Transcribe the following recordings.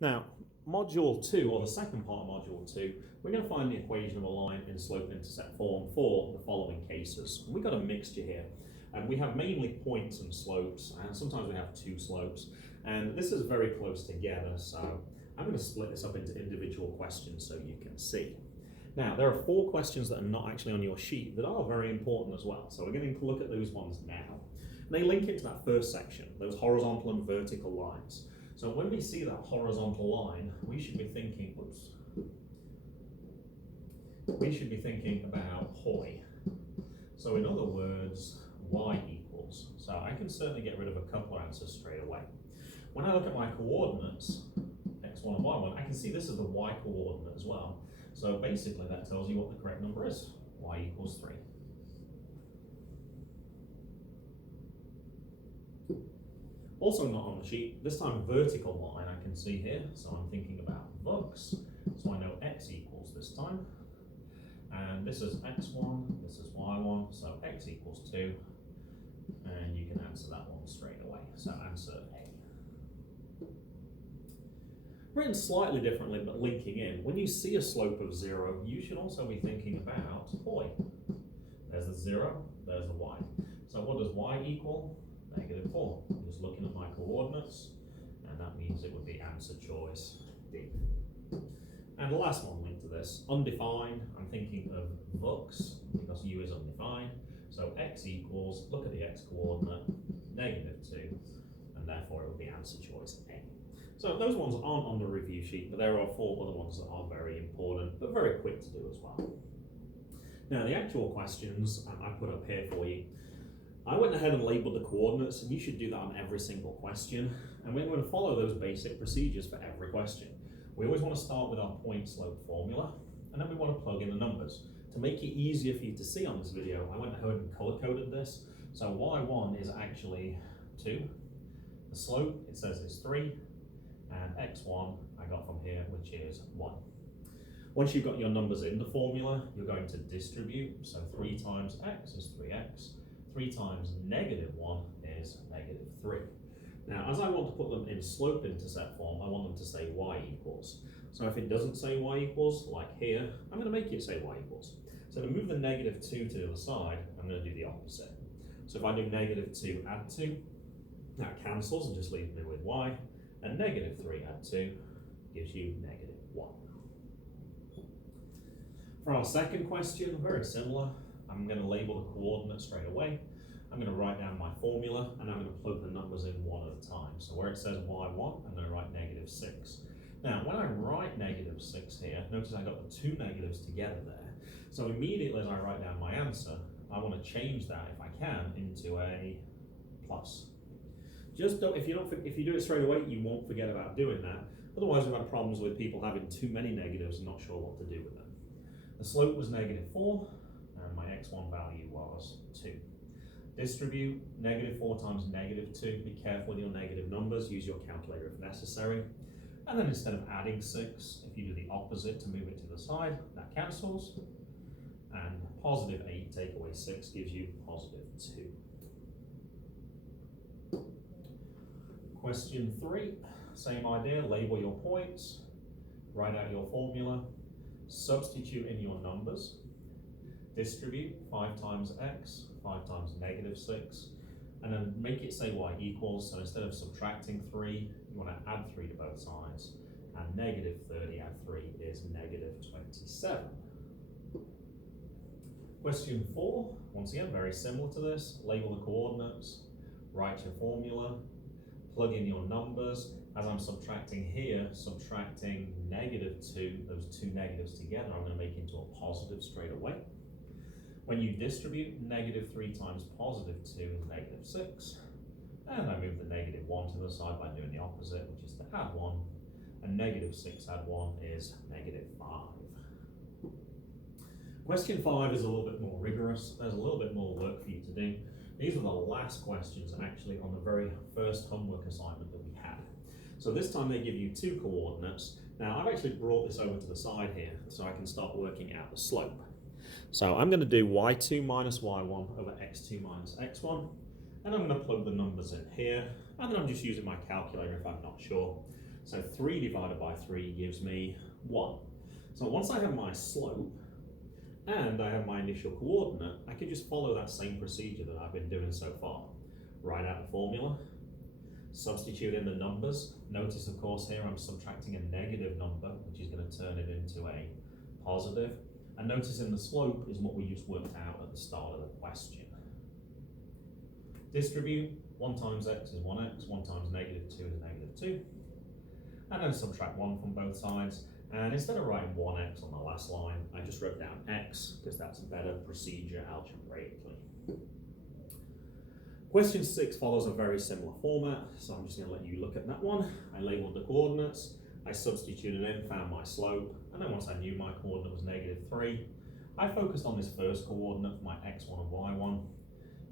Now, Module 2, or the second part of Module 2, we're going to find the equation of a line in slope-intercept form for the following cases. We've got a mixture here. And we have mainly points and slopes, and sometimes we have two slopes. And this is very close together, so I'm going to split this up into individual questions so you can see. Now, there are 4 questions that are not actually on your sheet that are very important as well. So we're going to look at those ones now. And they link into that first section, those horizontal and vertical lines. So when we see that horizontal line, we should be thinking, about HOI. So in other words, y equals. So I can certainly get rid of a couple of answers straight away. When I look at my coordinates, x1 and y1, I can see this is the y coordinate as well. So basically that tells you what the correct number is, y equals 3. Also not on the sheet, this time vertical line I can see here, so I'm thinking about VUX, so I know x equals this time. And this is x1, this is y1, so x equals 2, and you can answer that one straight away, so answer A. Written slightly differently but linking in, when you see a slope of 0, you should also be thinking about HOI. There's the 0, there's the y. So what does y equal? -4. I'm just looking at my coordinates, and that means it would be answer choice D. And the last one linked to this, undefined, I'm thinking of VUX, because u is undefined. So x equals, look at the x coordinate, -2, and therefore it would be answer choice A. So those ones aren't on the review sheet, but there are 4 other ones that are very important, but very quick to do as well. Now the actual questions I put up here for you. I went ahead and labeled the coordinates, and you should do that on every single question. And we're going to follow those basic procedures for every question. We always want to start with our point slope formula, and then we want to plug in the numbers. To make it easier for you to see on this video, I went ahead and color coded this. So y1 is actually 2. The slope, it says is 3. And x1 I got from here, which is 1. Once you've got your numbers in the formula, you're going to distribute. So 3 times x is 3x. 3 times -1 is -3. Now, as I want to put them in slope-intercept form, I want them to say y equals. So if it doesn't say y equals, like here, I'm going to make it say y equals. So to move the -2 to the other side, I'm going to do the opposite. So if I do -2 add 2, that cancels and just leaves me with y. And -3 add 2 gives you -1. For our second question, very similar. I'm going to label the coordinates straight away. I'm going to write down my formula, and I'm going to plug the numbers in one at a time. So where it says y1, I'm going to write -6. Now, when I write -6 here, notice I got the 2 negatives together there. So immediately as I write down my answer, I want to change that, if I can, into a plus. Just don't, if you do it straight away, you won't forget about doing that. Otherwise, we've had problems with people having too many negatives and not sure what to do with them. The slope was -4. And my x1 value was 2. Distribute -4 times -2. Be careful with your negative numbers. Use your calculator if necessary. And then instead of adding 6, if you do the opposite to move it to the side, that cancels. And +8 take away 6 gives you +2. Question 3, same idea. Label your points. Write out your formula. Substitute in your numbers. Distribute 5 times x, 5 times -6, and then make it say y equals. So instead of subtracting 3, you want to add 3 to both sides, and -30 add 3 is -27. Question 4, once again, very similar to this. Label the coordinates, write your formula, plug in your numbers. As I'm subtracting here, subtracting -2, those 2 negatives together, I'm going to make into a positive straight away. When you distribute, -3 times +2 is -6. And I move the -1 to the side by doing the opposite, which is to add 1. And -6 add 1 is -5. Question 5 is a little bit more rigorous. There's a little bit more work for you to do. These are the last questions actually on the very first homework assignment that we had. So this time they give you 2 coordinates. Now I've actually brought this over to the side here so I can start working out the slope. So I'm going to do y2 minus y1 over x2 minus x1, and I'm going to plug the numbers in here, and then I'm just using my calculator if I'm not sure. So 3 divided by 3 gives me 1. So once I have my slope and I have my initial coordinate, I can just follow that same procedure that I've been doing so far. Write out the formula, substitute in the numbers. Notice, of course, here I'm subtracting a negative number, which is going to turn it into a positive. And notice in the slope is what we just worked out at the start of the question. Distribute, 1 times x is 1x, 1 times negative 2 is negative 2. And then subtract 1 from both sides. And instead of writing 1x on the last line, I just wrote down x, because that's a better procedure algebraically. Question 6 follows a very similar format, so I'm just going to let you look at that one. I labelled the coordinates, I substituted in, found my slope, and then once I knew my coordinate was negative 3, I focused on this first coordinate for my x1 and y1.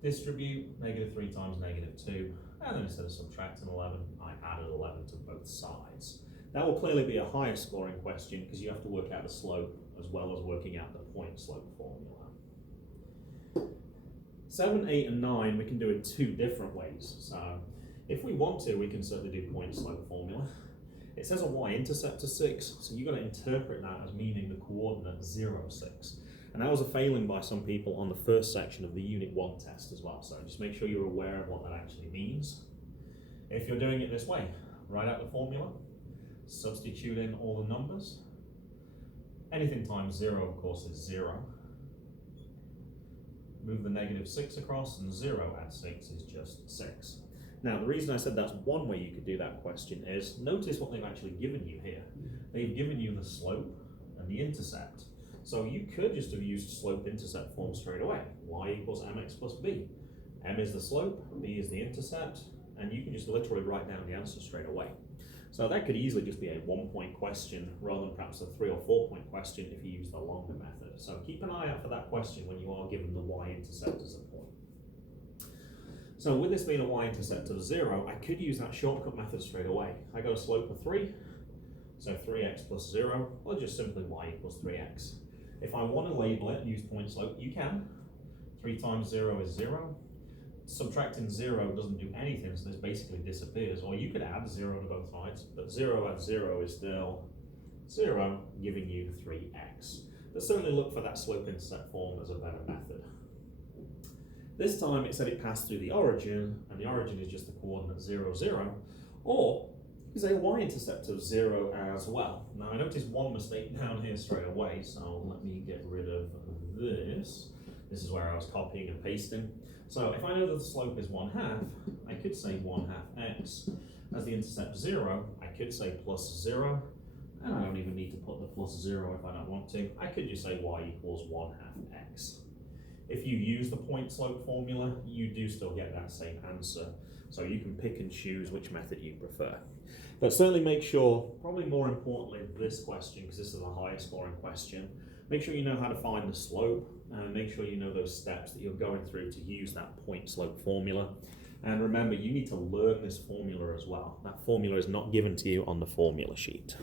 Distribute, negative 3 times negative 2, and then instead of subtracting 11, I added 11 to both sides. That will clearly be a higher scoring question because you have to work out the slope as well as working out the point slope formula. 7, 8, and 9 we can do it 2 different ways. So if we want to, we can certainly do point slope formula. It says a y-intercept of 6, so you've got to interpret that as meaning the coordinate 0, 6. And that was a failing by some people on the first section of the Unit 1 test as well, so just make sure you're aware of what that actually means. If you're doing it this way, write out the formula, substitute in all the numbers. Anything times 0, of course, is 0. Move the negative 6 across, and 0 add 6 is just 6. Now, the reason I said that's one way you could do that question is, notice what they've actually given you here. They've given you the slope and the intercept. So you could just have used slope-intercept form straight away. Y equals mx plus b. M is the slope, b is the intercept, and you can just literally write down the answer straight away. So that could easily just be a 1-point question rather than perhaps a 3 or 4-point question if you use the longer method. So keep an eye out for that question when you are given the y-intercept as a point. So with this being a y-intercept of 0, I could use that shortcut method straight away. I got a slope of 3, so 3x plus 0, or just simply y equals 3x. If I want to label it and use point slope, you can. 3 times 0 is 0. Subtracting 0 doesn't do anything, so this basically disappears. Or you could add 0 to both sides, but 0 add 0 is still 0, giving you 3x. But certainly look for that slope-intercept form as a better method. This time it said it passed through the origin, and the origin is just the coordinate 0, 0. Or you could say a y-intercept of 0 as well. Now I noticed one mistake down here straight away, so let me get rid of this. This is where I was copying and pasting. So if I know that the slope is 1/2, I could say 1/2 x. As the intercept 0, I could say plus 0. And I don't even need to put the plus 0 if I don't want to. I could just say y equals 1/2 x. If you use the point slope formula, you do still get that same answer. So you can pick and choose which method you prefer. But certainly make sure, probably more importantly this question, because this is a higher scoring question, make sure you know how to find the slope, and make sure you know those steps that you're going through to use that point slope formula. And remember, you need to learn this formula as well. That formula is not given to you on the formula sheet.